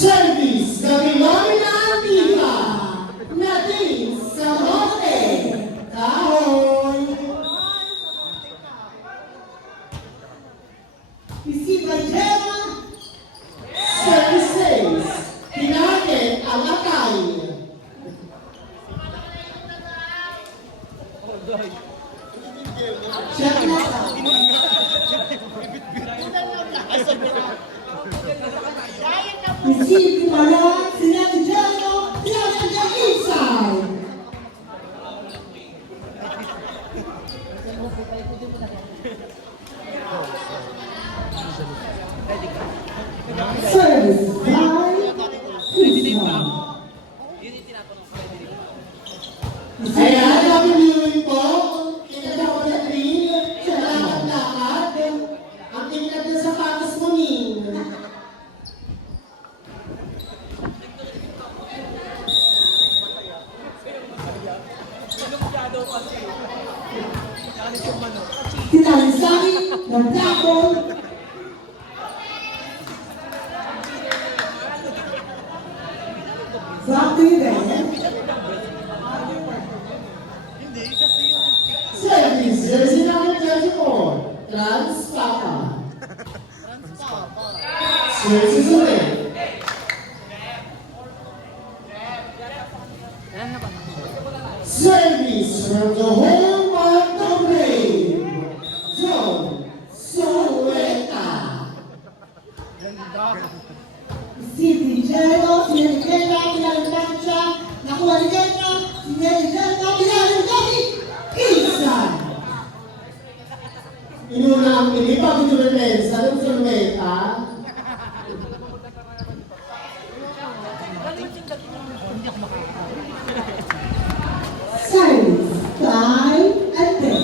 Service Gabilonia Diva Nadine Samote Kahoy. Isipa Jema Services Pinagin Alakay. Receive Marat, Sinati Jano, Sinati inside. Service by Islam. Ayan, happy viewing po. Kita na ako sa train. Sa lakad-lakad. Ang tingnan na sapatos mo, Ning. Sinalisay ng tapon. Sakto yun eh. Service, jersey number 34, Transpapa. Jersey ulit. Service from the whole part of Brave, John Soeta. City Jello, Sinelitela, Pinalitansya, Nakuha Ligeta, Sinelitela, Pinalitansya, Kisan. Inuna ang pinipag ito ng Mensa, ng Soeta. Silence, die, and then.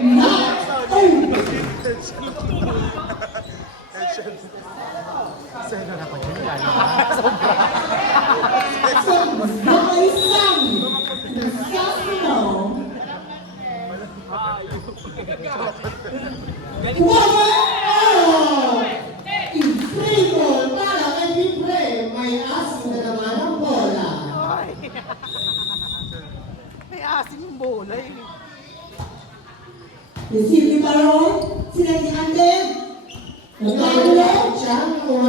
Not over. May asim yung bola eh. Receive Baron, sila si Anden. Nagkagulo, siya,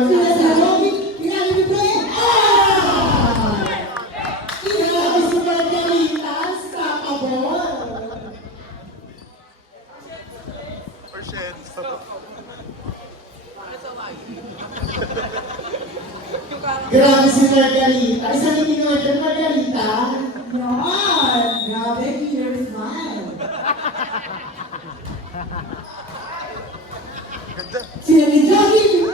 sila si Robin, pinali ni Pre. Sila si Margaritas, kakabon. Grabe si Margarita. Isang hindi naman dyan, Margarita. Yan! Grabe, your smile. Sila ni Joey.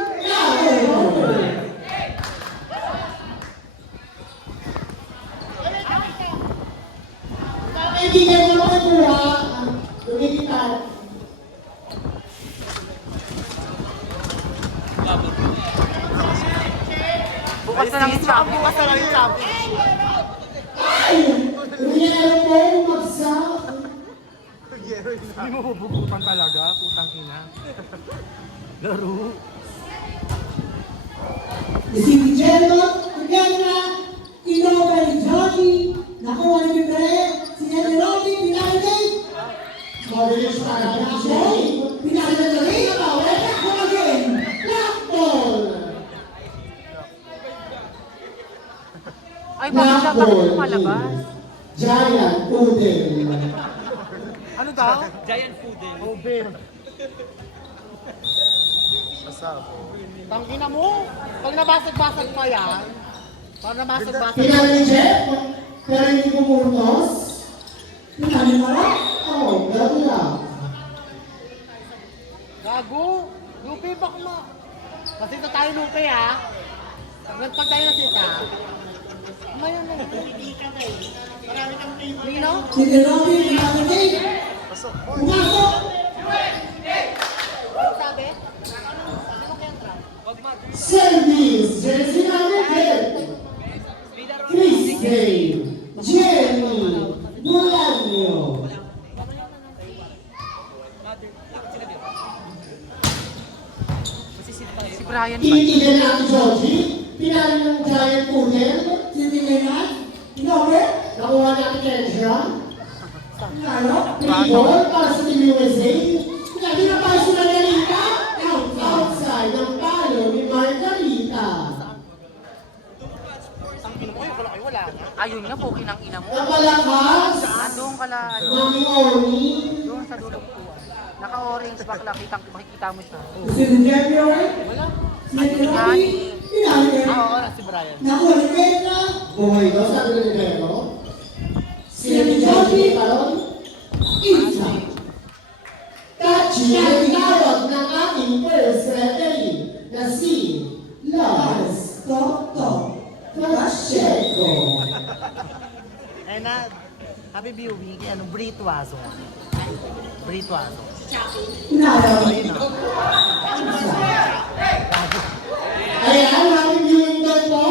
Kaibigan mo naman buha. Lumikitan. Bukas na lang yung champion. Bukas na lang yung champion. Ay! Nangyari po yung magsak. Hindi mo bubugutan talaga, putang ina. Laro. Si Jello, Gana, Innova ni Johnny, nakuha ni Bebe, si Robby, pinalagay. Mabilis pa na ang show. Pinalagay na ba? Wala ko again. Blackball. Ay, bakit siya takot lumalabas? Giant Poodle. Ano daw? Giant Poodle. Oh, bear. Tangina mo. Pag nabasag-basag pa yan, pag nabasag-basag Pinali ni Jeff, pero hindi pumutos. Pinali mo lang? Oo, gano'n lang. gago. Lupi ba kuma? Kasi ito tayo lupi ha. Pag tayo nasita. Mayon na lang. Lino? Si Robby, pinalagay. Pumasok. Ano sabi? Sino kaya ang trap? Service, jersey number 10. Chris Gay, Jenny, Bulanio. Brian ba? Tinitigan na ang Georgie. Pinalo ng giant poodle. Tinitigan na. Inover. Nakuha natin Kensha. Pinalo. Ball para sa Team USA. Hindi na pa si Margarita. Outside ng palo ni Margarita. Ang ino mo, wala na. Ayun nga, poki ng ina mo. Napalakas. Saan doon ka la? Mami Orni. Doon sa dulong po. Naka-orange bakla, makikita mo siya. Si Jeffrey. Wala. Si Rocky. Pinalo niya. Oo, si Brian. Nakuha ni Pedro. Buhay daw, sabi ni Nero. Si Georgie. Karon, Isa. Tachi ang tinawag ng ating first referee na si Lars Toto. Pacheco. Eh na, happy viewing kay anong Britwazo. Britwazo. Pinalo. Ayun na. Ayan, happy viewing daw po.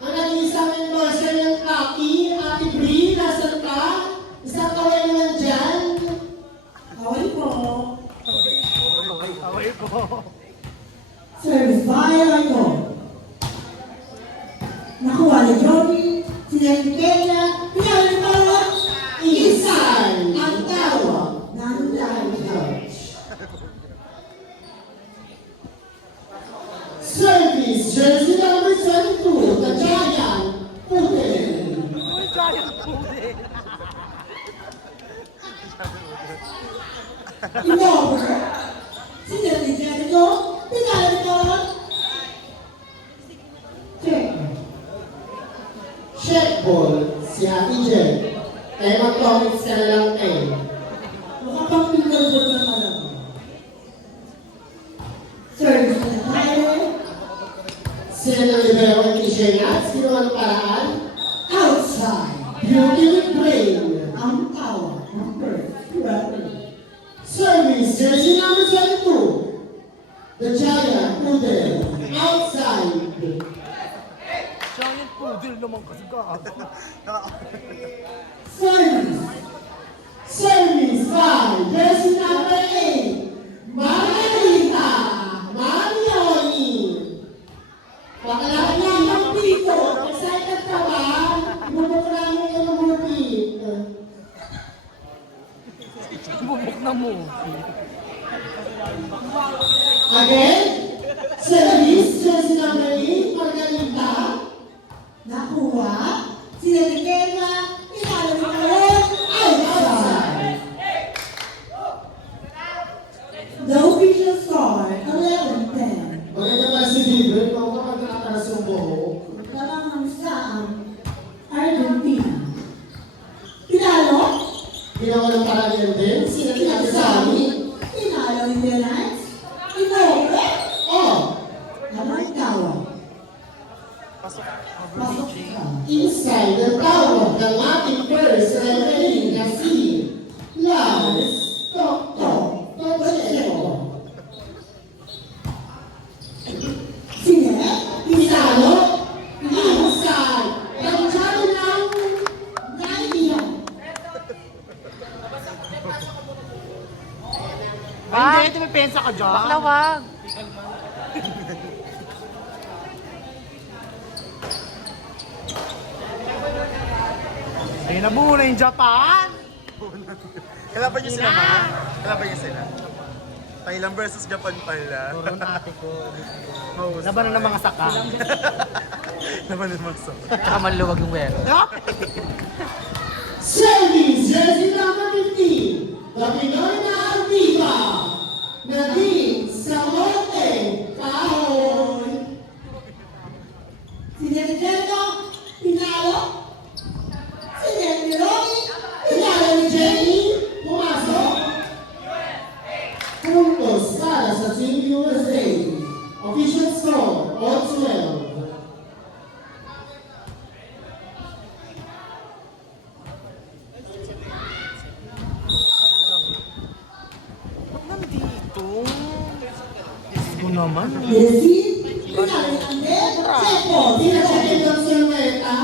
Ang nag-iisang endorser ng Kaki, Ate Bri, nasan ka? Isang kaway naman dyan. Away po. Away po. Service violator. Nakuha ni Joby. Si Enriqueta. Pinalo ni Paolo. Isan, Ang tawag ng live coach. Service, jersey number 22, the Giant Poodle. Giant Poodle. Inover. Si Nelly Jericho. Pinalo ni Paolo. Check. Check ball, si Ate Jen. Kaya mag-comments ka na lang kayo. Mukha pang pinalbol na malam. Service na tayo. Sila ng libero at Kishenats, ginawa ng paraan. Outside. Beauty with brain. Ang tawag ng first referee. Service, jersey number 22, the Giant Poodle. Outside. Giant Poodle naman kasi ka. Service. Service 5, jersey number 8, Margarita. Marioni. Bakla niya ng pito. Excited ka ba? Bubuk namin yung bubuk. Bubok na movie. Again, service, jersey number 8, Margarita. Nakuha. Si Enriqueta. Pinalo ni Paolo. Outside. The official score, 11-10. Maganda pa si Bieber, kung kapag nakataras yung buhok. Kalamang sa Argentina. Pinalo. Ginawa ng paraan din, sila tinasami. Pinalo ni Benaz. Inover. Oh, Anong tawag? Pasok. Pasok ka. inside the tawag ng ating first referee na si Lars Toto Pacheco. Sine. Pinalo, inside, ang sabi ng Nadia. Ay, hindi, may pensa ka dyan. Bakla, wag. Ayun na muna yung Japan. Kalaban niyo sila, ma? Kalaban niyo sila. Thailand versus Japan pala. Puro na ate ko. Mahusay. Laban na ng mga saka. Laban ng mga saka. Tsaka maluwag yung wero. Service, jersey number 15, the Pinoy na Artista, Nadine Samonte Cajon. Si Enriqueta. Pinalo. Si Nelly Rocky. Pinalo ni Jenny, pumasok. Puntos para sa Team USA. Official score, all 12. Ba't nandito? Ito naman. Receive. Pinalo ni Andel. Checo. Pinachekin ng silweta.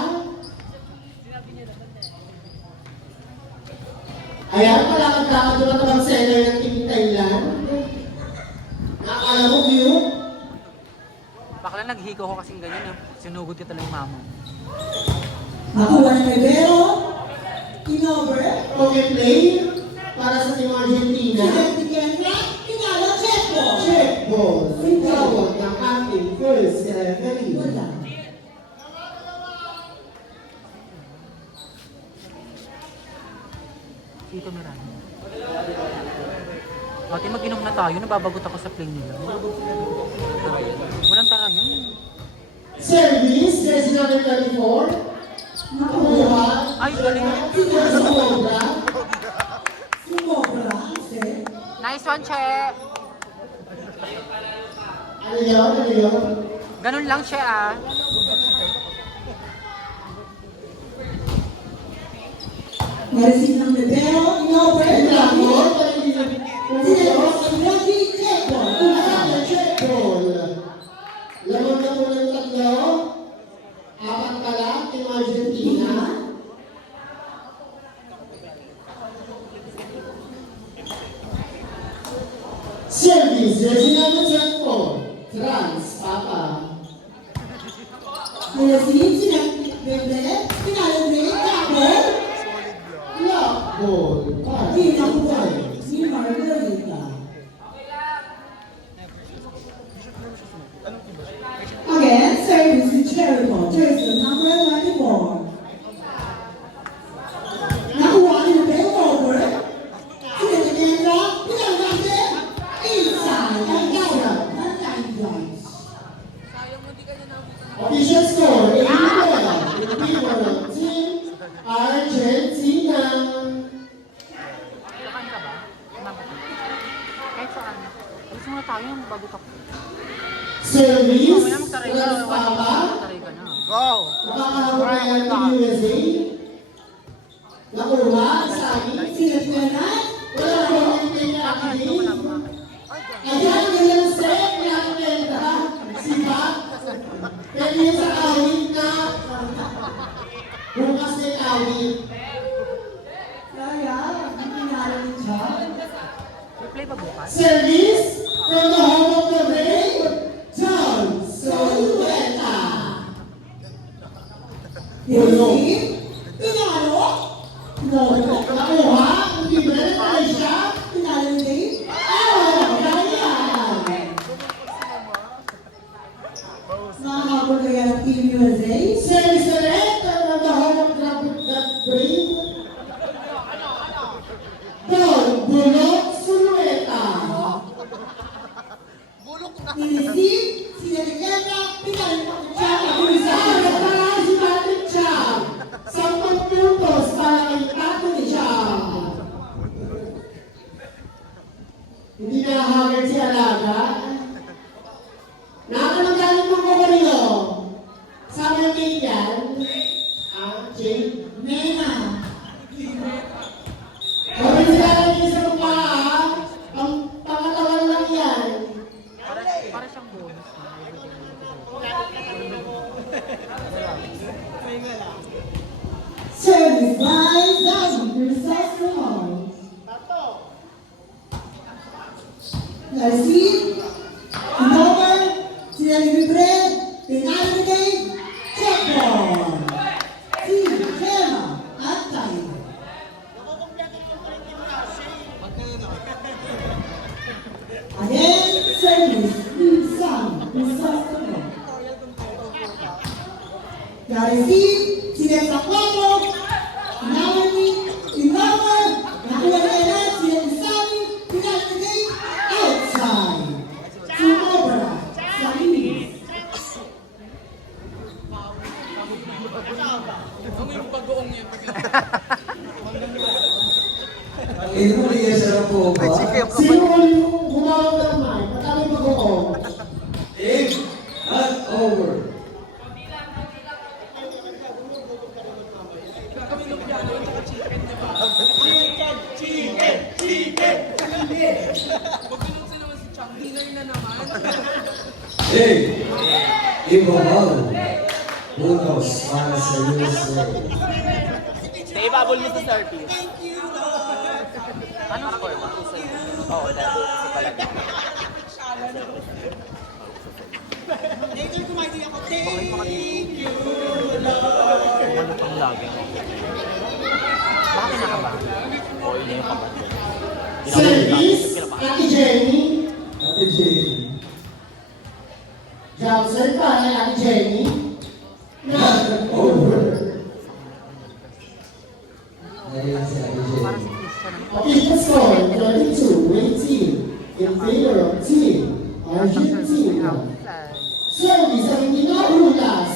Ayan, palakad-lakad doon ang seller ng Team Thailand. Nakakala mo, view? Parang naghiko ko kasing ganyan eh. Sinugod ka talaga yung mama. Nakuha ni Rivero. Inover. Okay, play para sa Team Argentina. Sinag ni Kendra. Pinalo, check ball. Check ball. Tawag ng ating first referee. Wala. Dito meron. Ate, mag-inom na tayo. Nababagot ako sa plane nila. Walang tara yan. Service, jersey number 34. Nakuha. Ay, galing. Sobra. Sumobra. Okay. Nice one, Che. Ano yun? Ano yun? Ganun lang, Che, ah. Nareceive ng Rivero. Inover. Ay, bravo. Parang hindi na Sinag ni check ball. Ayan, check ball. Lamang na po ng tatlo. Apat pala, Team Argentina. Service, jersey number 24. France, Papa. Nareceive. Sinag ni Rivero. Pinalo ni Tapos. Lock ball. Para Di sa nakuha Papa. ni Margarita. Again, service to Jericho. Jersey number 24. Nakuha ni Rivero over. Sinag ni Kendra. Pinalo natin. Inside. Ang gawin. Ang 9 yards. Official score, 8-12. In favor of Team Argentina. Kakain ka ba? Kahit saan. Alis muna tayo bago ka. Service, Mamaya magtaray ka. France, Papa. Magtaray ka na. Go! Makakahawak kaya ng Team USA. Nakuha, Sami. Sinag ni Kendra. Wala ko yung play na akin. Ayan, ganyan set, pinakakenta. Sipa. Pwede yun sa awit na. Bukas na yung awit. Kaya, ang pinalo ni John. Replay ba bukas? Service from the home of the rain, John Solueta. Receive. Pinalo. No. Nakuha, hindi ba na tayo siya? Pinalo ni Dave. Mahabol kaya ng Team USA. Service ulit from the home of that brain. Don Bulok Sulueta. I-receive. Sila ni Kendra. Pinalo pa ni John. Nagpala si Patrick Chang. 10 puntos para kay Patrick Chang. Hindi na hagard si Alaga. Nakamagaling mo ko kanino? Sabi ng cake yan. Jake? Nena. Kami sila lang yung sa mukha, ang pangatawan lang yan. Para siyang bonus. Service by Zami. Recess Ramon. Receive. Inover. Sila ni Libre. Pinalo ni Dave. Check ball. Si Gemma at Tayo. Again, service. Sam. Recess Ramon. Na-receive. Sila sa 4. Inover ni Inover. Nakuha ni Elan. Sila ni Sammy. Pinalo ni Dave. Outside. Sumobra. Sa Linis. Sino yung humawak ng mic? Matalo yung mag-o-on. Hey, Ibabal, puntos para sa USA. Ibabol mo sa service. Anong score ba? Oo, dahil sa palagay. Baka yung mga dito. Ano pang lagi? Baka kinakabahan. O, yun na yung kabahan. Service, Ate Jenny. Ate Jenny. Johnson para Ate Jenny. Over. Ayan si Ate Para Jenny. si Christian naman. Official score, 22-18 in favor of Team Argentina. Service ang hindi nahulas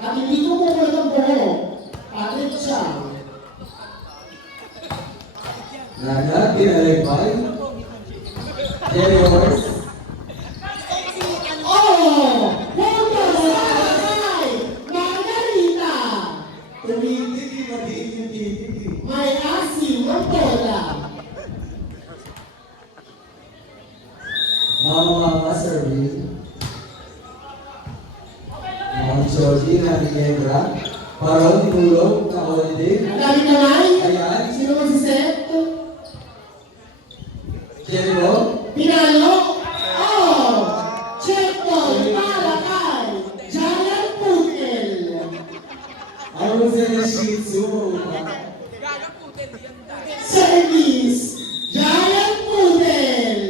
at hindi kumukuha ng buhok. Patrick Chang. Nana, pinalagpay. Jerry Horse. Oh! Bonus! Ay! Margarita! Tumitig, matiin yung titig. May asim ng tola. Mama serving. Ma'am Joji na Niebra. Parang tulong na holiday. Ang dami kamay. Ayan. Sino magsiset? Jerry Ho. Pinalo? Oh! Checkpoint para kay Giant Poodle. Ako sa na Shih Tzu. Service, Giant Poodle.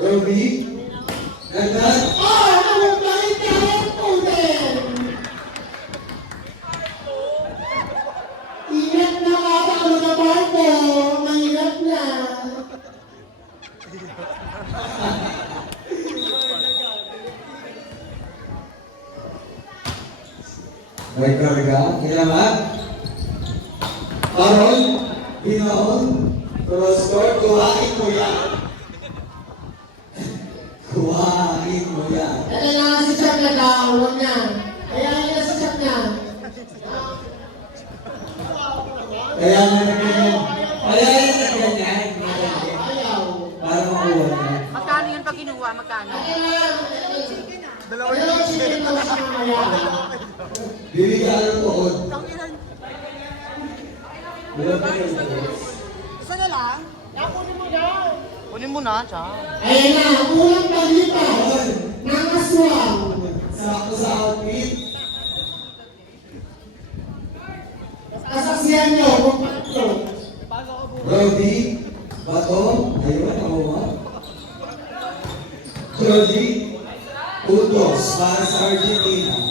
Ruby. Nagdas. Oh, ano ba yung Giant Poodle? Ingat na kapalo na barko. Mahirap na. May karga. Kailangan. Parol. Binaon. Cross court. Kuhain mo yan. Kuhain mo yan. Kaya na si Chuck na huwag na. Kaya na si Chuck na. Kaya nga na ganyan. Kaya nga na ganyan. Ayaw. Para makuha na. Magkano yun pag kinuha? Magkano? Dalawang chicken na siya mamaya. Bibigyan ng tuhod. Bilang pa rin. Isa na lang. Kunin mo na, Cha. Ayan na, unang palitan ng aswang. Sakto sa outfit. Kasaksiyan nyo kung paano. Brody. Bato. Ayun, ako mo. Brody. Puntos para sa Argentina.